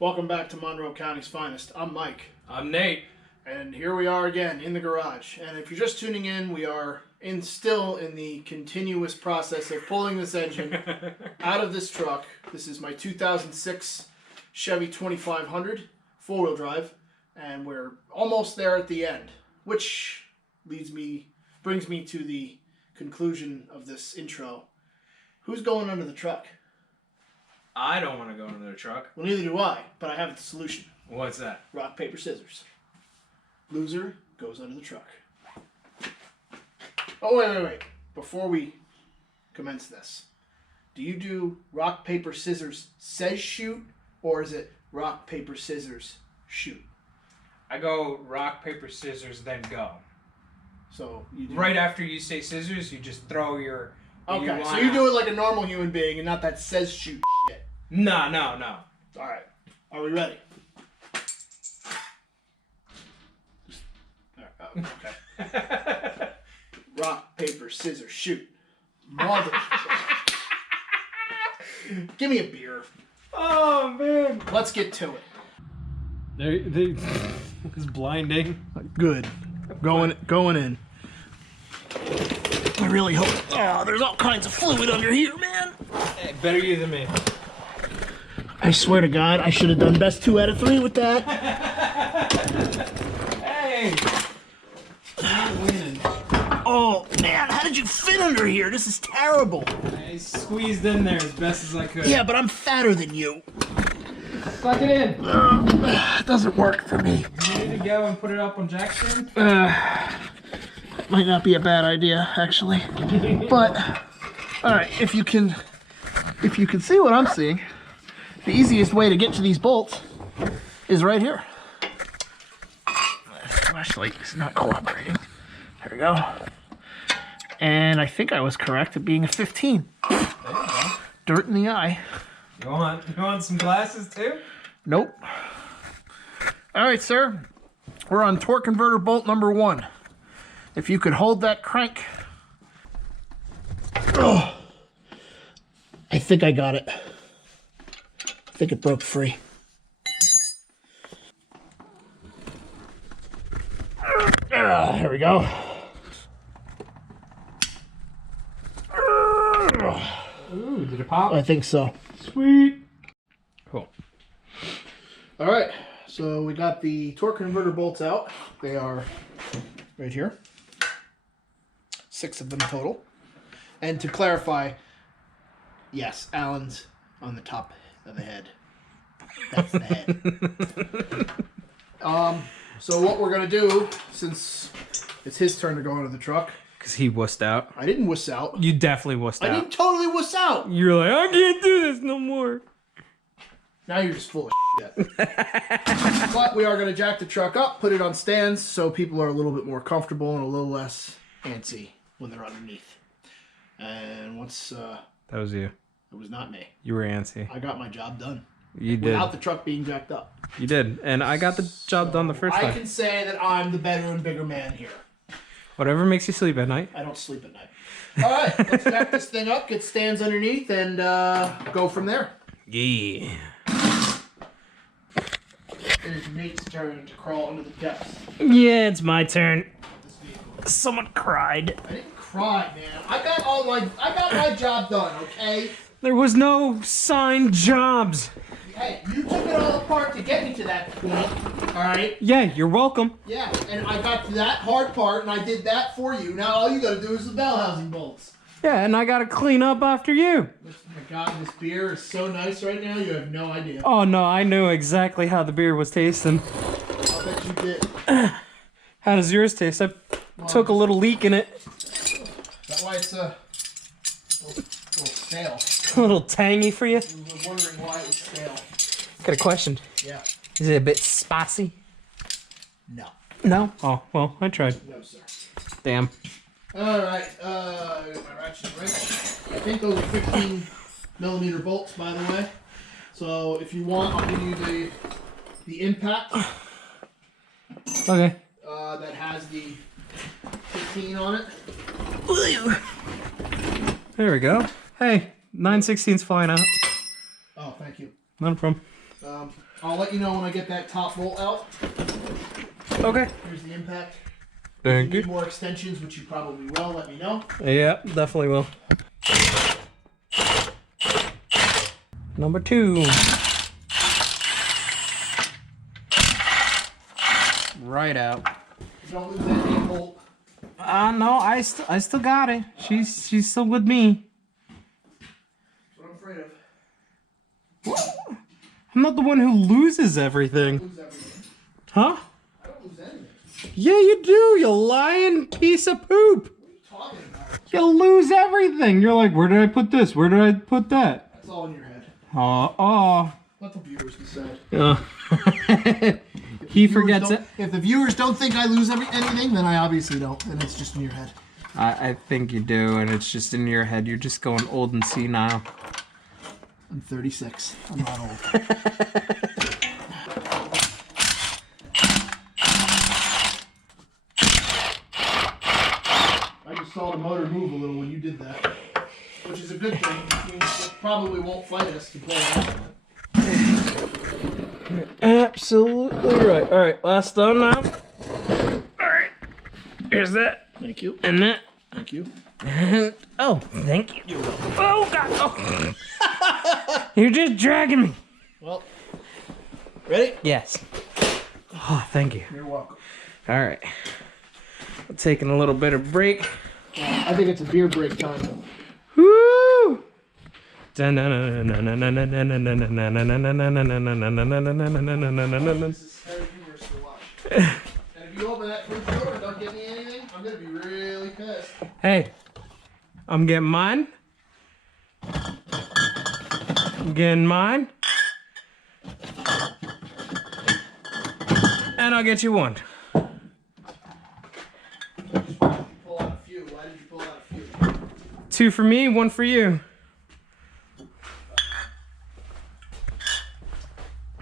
Welcome back to Monroe County's finest. I'm Mike. I'm Nate. And here we are again in the garage. And if you're just tuning in, we are still in the continuous process of pulling this engine out of this truck. This is my 2006 Chevy 2500 four-wheel drive. And we're almost there at the end, which brings me to the conclusion of this intro. Who's going under the truck? I don't want to go into the truck. Well, neither do I, but I have the solution. What's that? Rock, paper, scissors. Loser goes under the truck. Oh, wait. Before we commence this, do you do rock, paper, scissors, says shoot, or is it rock, paper, scissors, shoot? I go rock, paper, scissors, then go. So you do... Right after you say scissors, you just throw your... Okay, so you do it like a normal human being and not that says shoot shit. No. All right. Are we ready? Okay. Rock, paper, scissors, shoot. Mother. Give me a beer. Oh, man. Let's get to it. It's blinding. Good. Going in. I really hope. Oh, there's all kinds of fluid under here, man. Hey, better you than me. I swear to God, I should have done best 2 out of 3 with that. Hey. You're winning. Oh, man, how did you fit under here? This is terrible. I squeezed in there as best as I could. Yeah, but I'm fatter than you. Suck it in. It doesn't work for me. You need to go and put it up on jack stand? Might not be a bad idea, actually. But, all right, if you can see what I'm seeing, the easiest way to get to these bolts is right here. Flashlight is not cooperating. There we go. And I think I was correct at being a 15. There you go. Dirt in the eye. You want some glasses too? Nope. All right, sir. We're on torque converter bolt number 1. If you could hold that crank. Oh, I think I got it. I think it broke free. There we go. Ooh, did it pop? I think so. Sweet. Cool. All right, so we got the torque converter bolts out. They are right here. 6 of them total. And to clarify, yes, Allen's on the top of the head. That's the head. So what we're gonna do, since it's his turn to go into the truck. Because he wussed out. I didn't wuss out. You definitely wussed out. I didn't totally wuss out. You're like, I can't do this no more. Now you're just full of shit. But we are gonna jack the truck up, put it on stands, so people are a little bit more comfortable and a little less antsy when they're underneath. And once That was you. it was not me. You were antsy. I got my job done. You did. Without the truck being jacked up. You did. And I got the job done the first I time. can say that I'm the better and bigger man here. Whatever makes you sleep at night. I don't sleep at night. All right, let's jack this thing up, get stands underneath, and go from there. Yeah. It is Nate's turn to crawl into the depths. Yeah, it's my turn. Of this vehicle. Someone cried. I didn't cry, man. I got my job done, okay? There was no signed jobs. Hey, you took it all apart to get me to that point, all right? Yeah, you're welcome. Yeah, and I got to that hard part, and I did that for you. Now all you gotta do is the bell housing bolts. Yeah, and I gotta clean up after you. Oh my God, this beer is so nice right now, you have no idea. Oh no, I knew exactly how the beer was tasting. I'll bet you did. How does yours taste? I took a little leak in it. That's why it's a little stale. A little tangy for you. I was wondering why it was stale. Got a question. Yeah. Is it a bit spicy? No. No? Oh, well, I tried. No, sir. Damn. All right. I got my ratchet wrench. I think those are 15mm bolts, by the way. So if you want, I'll give you the impact. Okay. That has the 15 on it. There we go. Hey, 9/16's flying out. Oh, thank you. Not a problem. I'll let you know when I get that top bolt out. Okay. Here's the impact. Thank If you you. need more extensions, which you probably will, let me know. Yeah, definitely will. Number 2. Right out. Don't lose that damn bolt. No, I still got it. She's still with me. That's what I'm afraid of. What? I'm not the one who loses I everything. don't lose everything. Huh? I don't lose anything. Yeah, you do, you lying piece of poop. What are you talking about? You lose everything. You're like, where did I put this? Where did I put that? That's all in your head. Oh. Let the viewers decide. He forgets it. If the viewers don't think I lose anything, then I obviously don't, and it's just in your head. I think you do, and it's just in your head. You're just going old and senile. I'm 36. I'm not old. I just saw the motor move a little when you did that, which is a good thing. It means it probably won't fight us to pull it out. Absolutely right. All right, last stone now. All right, here's that. Thank you. And that. Thank you. And, oh, thank you. Oh, God. Oh. You're just dragging me. Well, ready? Yes. Oh, thank you. You're welcome. All right. I'm taking a little bit of break. I think it's a beer break time. Woo! This is Harry humorous to watch. And if you open that fridge door and don't get me anything, I'm gonna be really pissed. Hey, I'm getting mine. I'm getting mine. And I'll get you one. Pull out a few. Why did you pull out a few? 2 for me, 1 for you.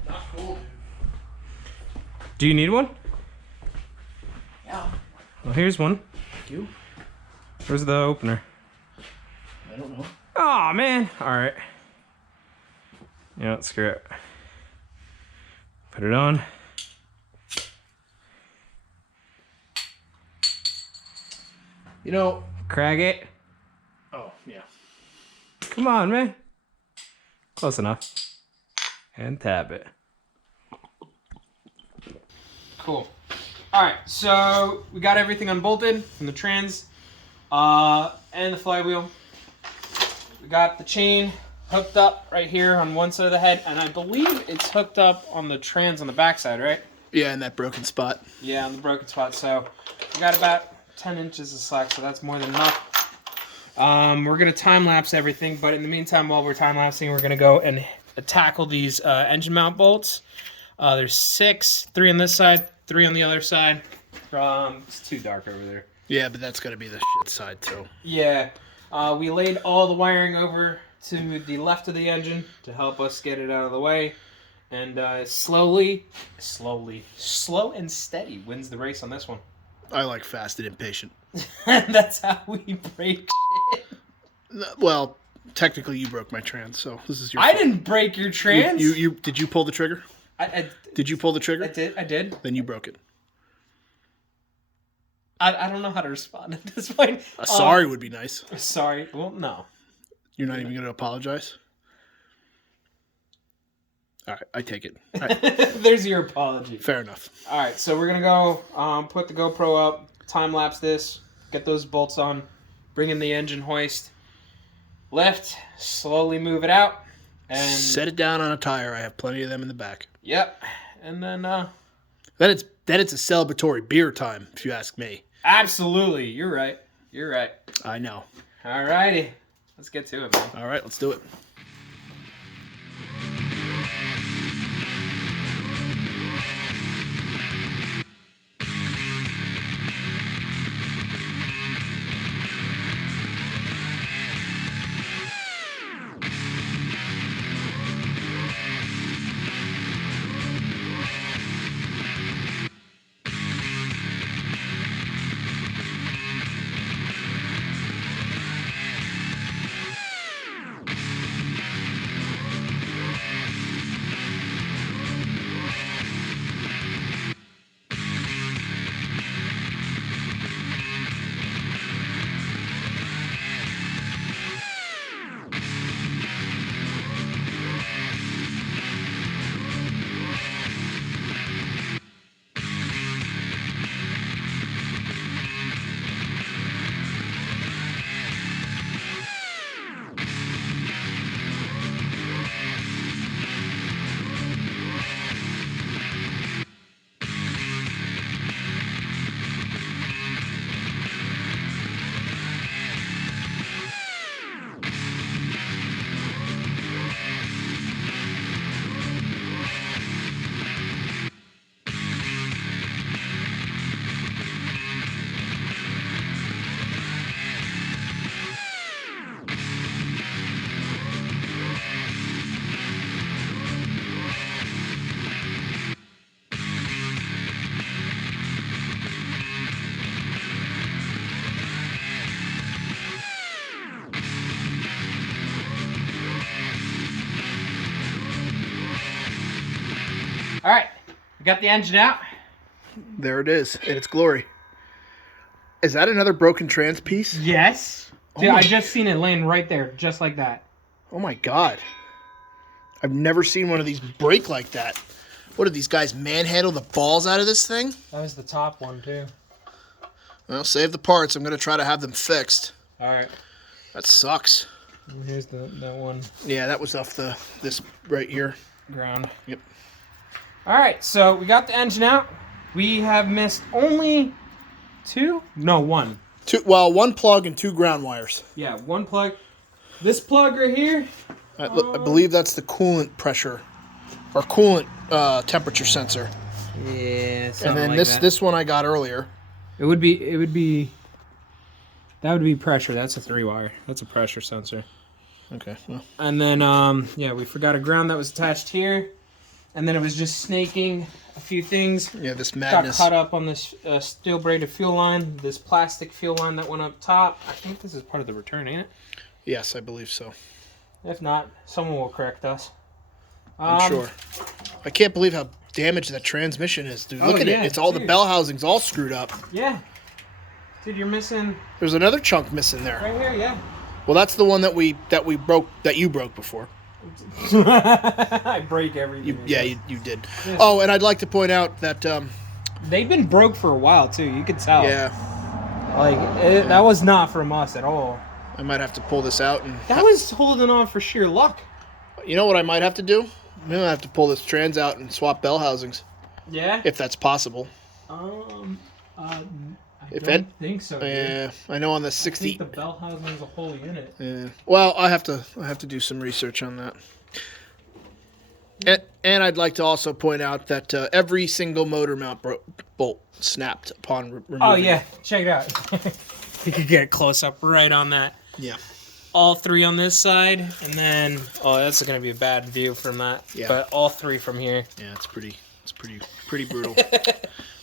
Not cool, dude. Do you need one? Yeah. Well, here's one. Thank you. Where's the opener? I don't know. Oh man. Alright. Yeah, screw it. Put it on. You know. Crag it. Oh, yeah. Come on, man. Close enough. And tab it. Cool. Alright, so we got everything unbolted from the trans and the flywheel. We got the chain hooked up right here on one side of the head, and I believe it's hooked up on the trans on the backside, right? Yeah, in that broken spot. Yeah, on the broken spot. So we got about 10 inches of slack, so that's more than enough. We're going to time-lapse everything, but in the meantime, while we're time-lapsing, we're going to go and tackle these engine mount bolts. There's 6, 3 on this side, 3 on the other side. It's too dark over there. Yeah, but that's gotta be the shit side, too. Yeah. We laid all the wiring over to the left of the engine to help us get it out of the way. And slow and steady wins the race on this one. I like fast and impatient. That's how we break shit. Well, technically you broke my trans, so this is your I fault. didn't break your trans. You did you pull the trigger? Did you pull the trigger? I did. Then you broke it. I don't know how to respond at this point. Sorry would be nice. Sorry. Well, no. You're not even going to apologize? All right, I take it. All right. There's your apology. Fair enough. All right, so we're going to go put the GoPro up, time-lapse this, get those bolts on, bring in the engine hoist, lift, slowly move it out, and set it down on a tire. I have plenty of them in the back. Yep. And then Then it's a celebratory beer time, if you ask me. Absolutely. You're right. I know. All righty. Let's get to it, man. All right, let's do it. All right, we got the engine out. There it is in its glory. Is that another broken trans piece? Yes. Oh Dude, my- I just seen it laying right there, just like that. Oh my god. I've never seen one of these break like that. What did these guys manhandle the balls out of this thing? That was the top one too. Well, save the parts. I'm going to try to have them fixed. All right. That sucks. And here's that one. Yeah, that was off this right here. Ground. Yep. All right, so we got the engine out. We have missed only one. Well, one plug and 2 ground wires. Yeah, one plug. This plug right here. I believe that's the coolant pressure or coolant temperature sensor. Yeah, And then this one I got earlier. It would be. That would be pressure. That's a 3-wire. That's a pressure sensor. Okay. Well. And then yeah, we forgot a ground that was attached here, and then it was just snaking a few things. Yeah, this madness. Got caught up on this steel braided fuel line, this plastic fuel line that went up top. I think this is part of the return, ain't it? Yes, I believe so. If not, someone will correct us. I'm sure. I can't believe how damaged that transmission is, dude. Look at yeah, it. It's all the bell housings all screwed up. Yeah. Dude, you're missing There's another chunk missing there. right here, yeah. Well, that's the one that we broke, that you broke before. I break everything. You did. Yes. Oh, and I'd like to point out that They've been broke for a while too. You could tell. yeah, Like that was not from us at all. I might have to pull this out and That was holding on for sheer luck. you know what I might have to do? I'm gonna have to pull this trans out and swap bell housings Yeah. if that's possible. I If don't it- think so. Dude. Yeah, I know on the I 60. think the bell housing is a whole unit. Yeah. Well, I have to do some research on that. And I'd like to also point out that every single motor mount bolt snapped upon removing. Oh yeah, check it out. You could get a close up right on that. Yeah. All 3 on this side, and then that's gonna be a bad view from that. Yeah. But all 3 from here. Yeah, it's pretty brutal.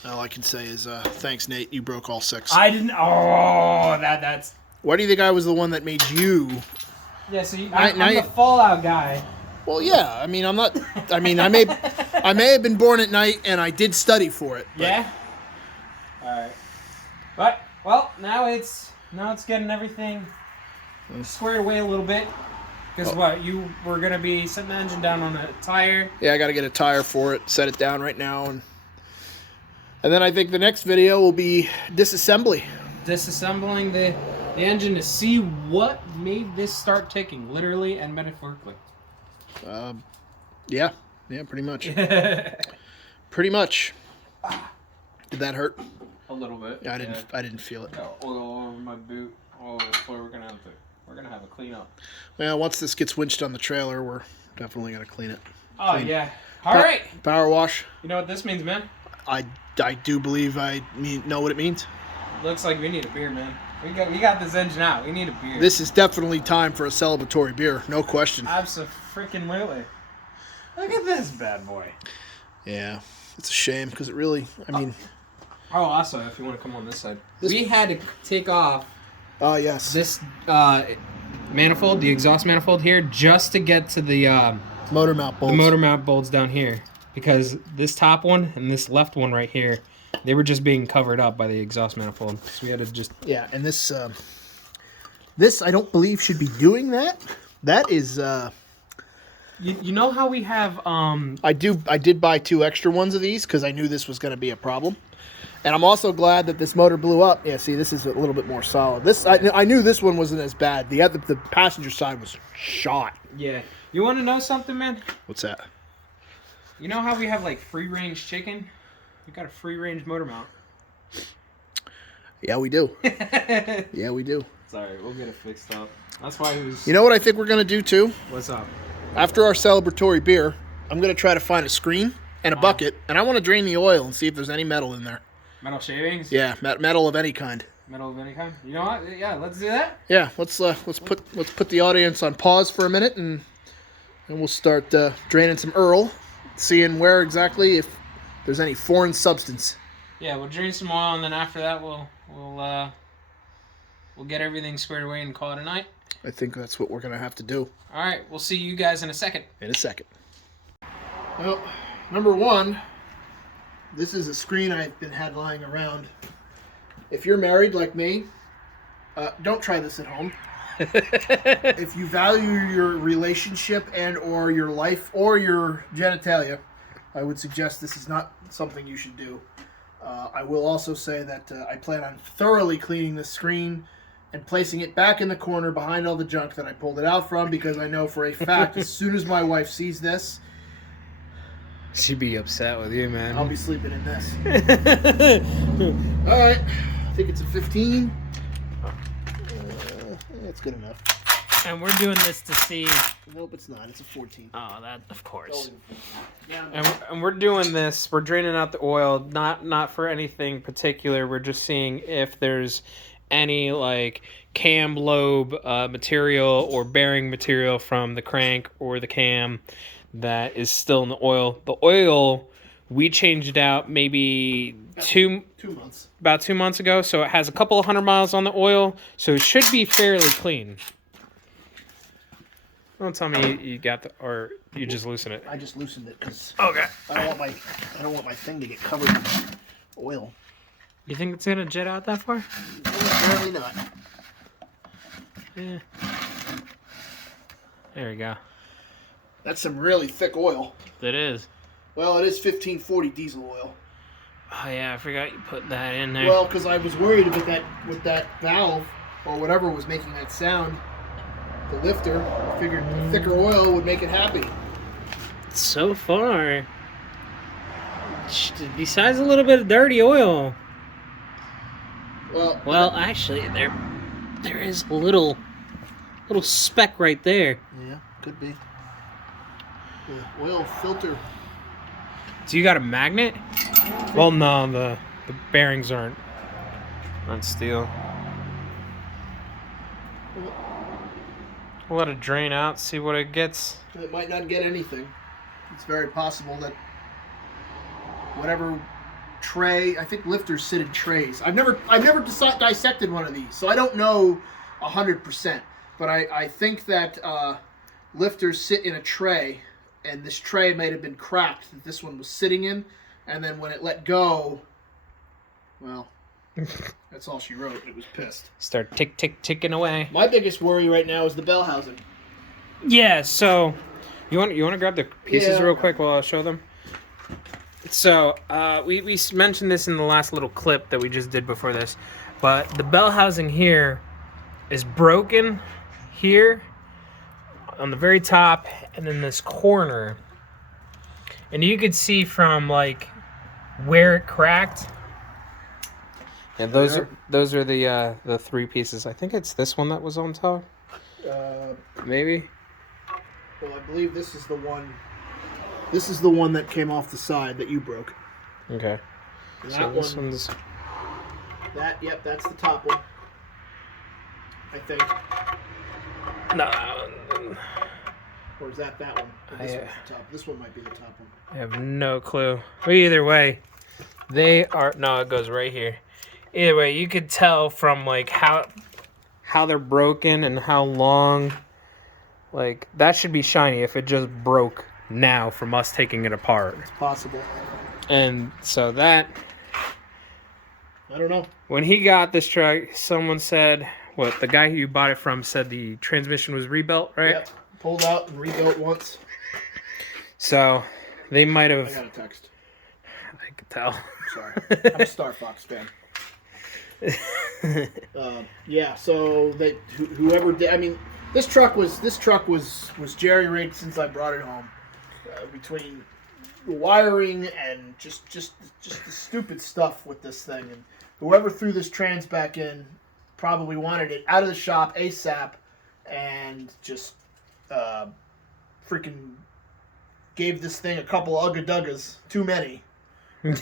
All I can say is thanks, Nate. You broke all 6. I didn't. Oh, that's. Why do you think I was the one that made you? Yeah, so I'm the Fallout guy. Well, yeah. I mean, I'm not. I mean, I may have been born at night, and I did study for it. But Yeah. All right. But well, now it's getting everything squared away a little bit. Because what you were gonna be setting the engine down on a tire. Yeah, I got to get a tire for it. Set it down right now, and then I think the next video will be disassembly. Disassembling the engine to see what made this start ticking, literally and metaphorically. Yeah, pretty much. Pretty much. Did that hurt? A little bit. Yeah, I didn't feel it. Got oil all over my boot. All over the floor. We're gonna have a cleanup. Well, once this gets winched on the trailer, we're definitely gonna clean it. Oh yeah. All right. Power wash. You know what this means, man? I do believe know what it means. Looks like we need a beer, man. We got this engine out. We need a beer. This is definitely time for a celebratory beer, no question. Abso-freaking-lutely. Look at this bad boy. Yeah, it's a shame because it really. I mean. Oh, also, if you want to come on this side, we had to take off. Oh yes. This manifold, the exhaust manifold here, just to get to the motor mount bolts. The motor mount bolts down here, because this top one and this left one right here, they were just being covered up by the exhaust manifold. So we had to just and this I don't believe should be doing that. That is. You know how we have I did buy 2 extra ones of these because I knew this was going to be a problem. And I'm also glad that this motor blew up. Yeah, see, this is a little bit more solid. This I knew this one wasn't as bad. The passenger side was shot. Yeah. You want to know something, man? What's that? You know how we have like free range chicken? We got a free range motor mount. Yeah, we do. Yeah, we do. It's alright, we'll get it fixed up. That's why he was. You know what I think we're gonna do too? What's up? After our celebratory beer, I'm gonna try to find a screen and a bucket, and I want to drain the oil and see if there's any metal in there. Metal shavings? Yeah, metal of any kind. Metal of any kind? You know what? Yeah, let's do that. Yeah, let's put the audience on pause for a minute, and we'll start draining some Earl, seeing where exactly if there's any foreign substance. Yeah, we'll drain some oil, and then after that, we'll get everything squared away and call it a night. I think that's what we're gonna have to do. All right, we'll see you guys in a second. In a second. Well, Number one, this is a screen I've been had lying around. If you're married like me, don't try this at home. If you value your relationship and or your life or your genitalia, I would suggest this is not something you should do. I will also say that I plan on thoroughly cleaning this screen and placing it back in the corner behind all the junk that I pulled it out from, because I know for a fact as soon as my wife sees this, she'd be upset with you, man. I'll be sleeping in this. All right. I think it's a 15. That's good enough. And we're doing this to see. Nope, it's not. It's a 14. Oh, that of course. Yeah. And we're doing this. We're draining out the oil, not for anything particular. We're just seeing if there's any like cam lobe material or bearing material from the crank or the cam that is still in the oil. The oil, we changed out maybe 2 months. About 2 months ago, so it has a couple of 100 miles on the oil, so it should be fairly clean. Don't tell me you got the, or you just loosen it. I just loosened it because Okay. I don't want my thing to get covered in oil. You think it's gonna jet out that far? Apparently not. Yeah. There we go. That's some really thick oil. It is. Well, it is 1540 diesel oil. Oh yeah, I forgot you put that in there. Well, because I was worried with that valve or whatever was making that sound, the lifter. I figured the thicker oil would make it happy. So far, besides a little bit of dirty oil. Well, actually, there is a little speck right there. Yeah, could be. The oil filter. So you got a magnet? Well, no, the bearings aren't on steel. We'll let it drain out, see what it gets. It might not get anything. It's very possible that whatever tray, I think lifters sit in trays. I've never dissected one of these, so I don't know 100%. But I think that lifters sit in a tray, and this tray might have been cracked that this one was sitting in, and then when it let go, well, that's all she wrote. It was pissed. Start ticking away. My biggest worry right now is the bell housing. Yeah, so you want to grab the pieces Yeah. real quick while I show them? So we mentioned this in the last little clip that we just did before this, but the bell housing here is broken here on the very top and in this corner, and you could see from like where it cracked. And those are the three pieces. I think it's this one that was on top. Maybe. Well, I believe this is the one. This is the one that came off the side that you broke. Okay. And So that this one, one's. Yep, that's the top one. I think. No. Or is that one? Or this one's the top. This one might be the top one. I have no clue. But either way, they are. No, it goes right here. Either way, you could tell from like how they're broken and how long. Like that should be shiny if it just broke now from us taking it apart. It's possible. And so that. I don't know. When he got this truck, someone said, what, the guy who you bought it from said the transmission was rebuilt, right? Yep. Pulled out and rebuilt once. So they might I have. got a text. I could tell. Sorry. I'm a Star Fox fan. Yeah, so whoever did. I mean, this truck was jerry rigged since I brought it home. Between the wiring and just the stupid stuff with this thing, and whoever threw this trans back in probably wanted it out of the shop ASAP, and just freaking gave this thing a couple ugga-duggas, too many.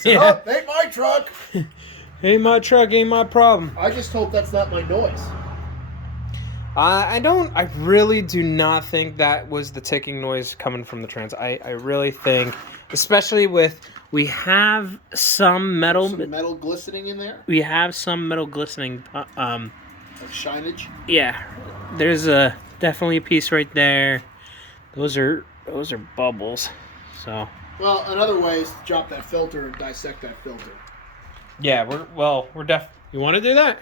Yeah. Oh, ain't my truck. Ain't my truck, ain't my problem. I just hope that's not my noise. I really do not think that was the ticking noise coming from the trans. I really think, especially with, we have some metal Glistening in there? We have some metal glistening. Like shinage? Yeah, there's definitely a piece right there. Those are bubbles. So. Well, another way is to drop that filter and dissect that filter. Yeah, we're You want to do that?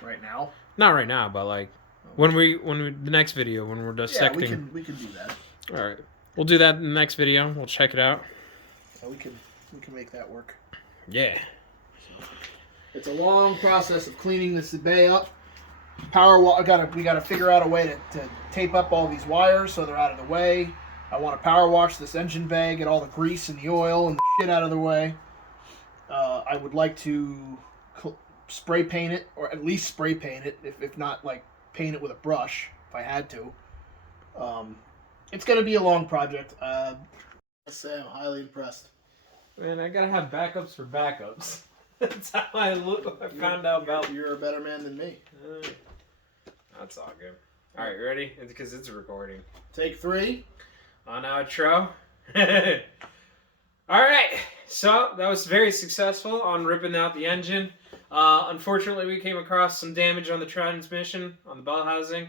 Right now? Not right now, but like when we the next video when we're dissecting. Yeah, we can do that. All right, we'll do that in the next video. We'll check it out. Yeah, we can make that work. Yeah. So, it's a long process of cleaning this bay up. We gotta figure out a way to tape up all these wires so they're out of the way. I want to power wash this engine bay, get all the grease and the oil and the shit out of the way. I would like to spray paint it, or at least spray paint it, if not like paint it with a brush, if I had to. It's going to be a long project. I'll say I'm highly impressed. Man, I gotta have backups for backups. That's how I found out about. You're a better man than me. That's all good. All right, ready? Because it's recording. Take 3. On outro. All right, so that was very successful on ripping out the engine. Unfortunately, we came across some damage on the transmission, on the bell housing.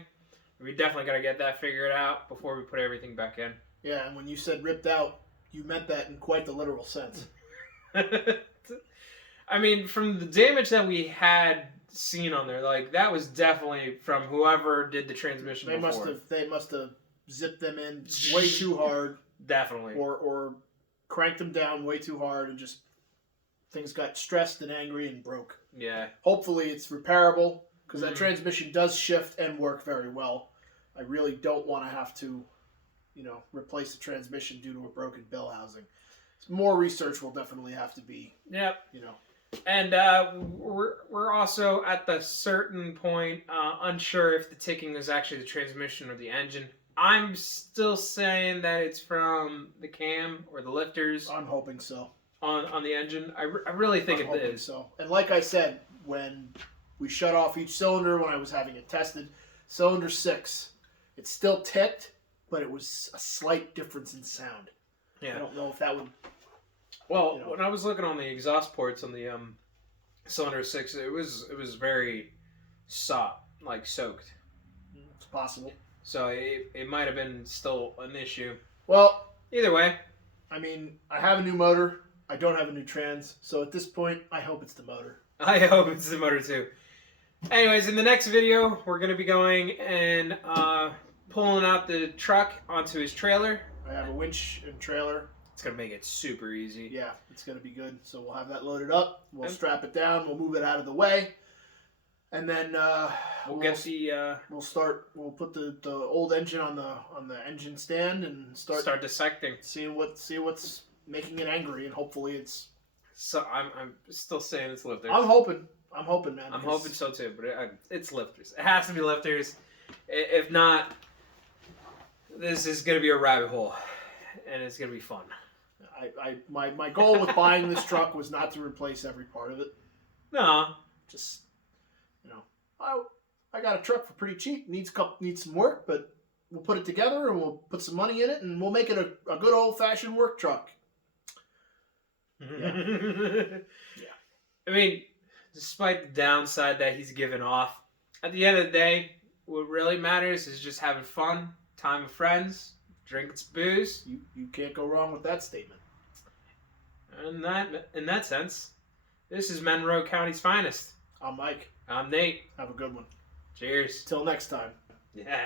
We definitely got to get that figured out before we put everything back in. Yeah, and when you said ripped out, you meant that in quite the literal sense. I mean, from the damage that we had seen on there, like that was definitely from whoever did the transmission before. They must have zipped them in way too hard. Definitely. Or cranked them down way too hard and just things got stressed and angry and broke. Yeah. Hopefully it's repairable because that transmission does shift and work very well. I really don't want to have to, replace the transmission due to a broken bell housing. More research will definitely have to be. Yep. And we're also at the certain point unsure if the ticking is actually the transmission or the engine. I'm still saying that it's from the cam or the lifters. I'm hoping so. On the engine, I really think it is. So. And like I said, when we shut off each cylinder when I was having it tested, cylinder 6, it still ticked, but it was a slight difference in sound. Yeah. I don't know if that would. Well, when I was looking on the exhaust ports on the cylinder 6, it was very soaked. It's possible. So it might have been still an issue. Well, either way. I mean, I have a new motor. I don't have a new trans. So at this point, I hope it's the motor. I hope it's the motor too. Anyways, in the next video, we're going to be going and pulling out the truck onto his trailer. I have a winch and trailer. It's going to make it super easy. Yeah, it's going to be good. So we'll have that loaded up. We'll strap it down. We'll move it out of the way. And then we'll put the old engine on the engine stand and start dissecting. See what's making it angry, and hopefully it's. So I'm still saying it's lifters. I'm hoping, man. I'm hoping so too, but it's lifters. It has to be lifters. If not, this is gonna be a rabbit hole, and it's gonna be fun. My goal with buying this truck was not to replace every part of it. No, just. I got a truck for pretty cheap. Needs some work, but we'll put it together and we'll put some money in it and we'll make it a good old fashioned work truck. Yeah. Yeah. I mean, despite the downside that he's given off, at the end of the day, what really matters is just having fun, time with friends, drinking some booze. You can't go wrong with that statement. In that sense, this is Monroe County's finest. I'm Mike. I'm Nate. Have a good one. Cheers. Till next time. Yeah.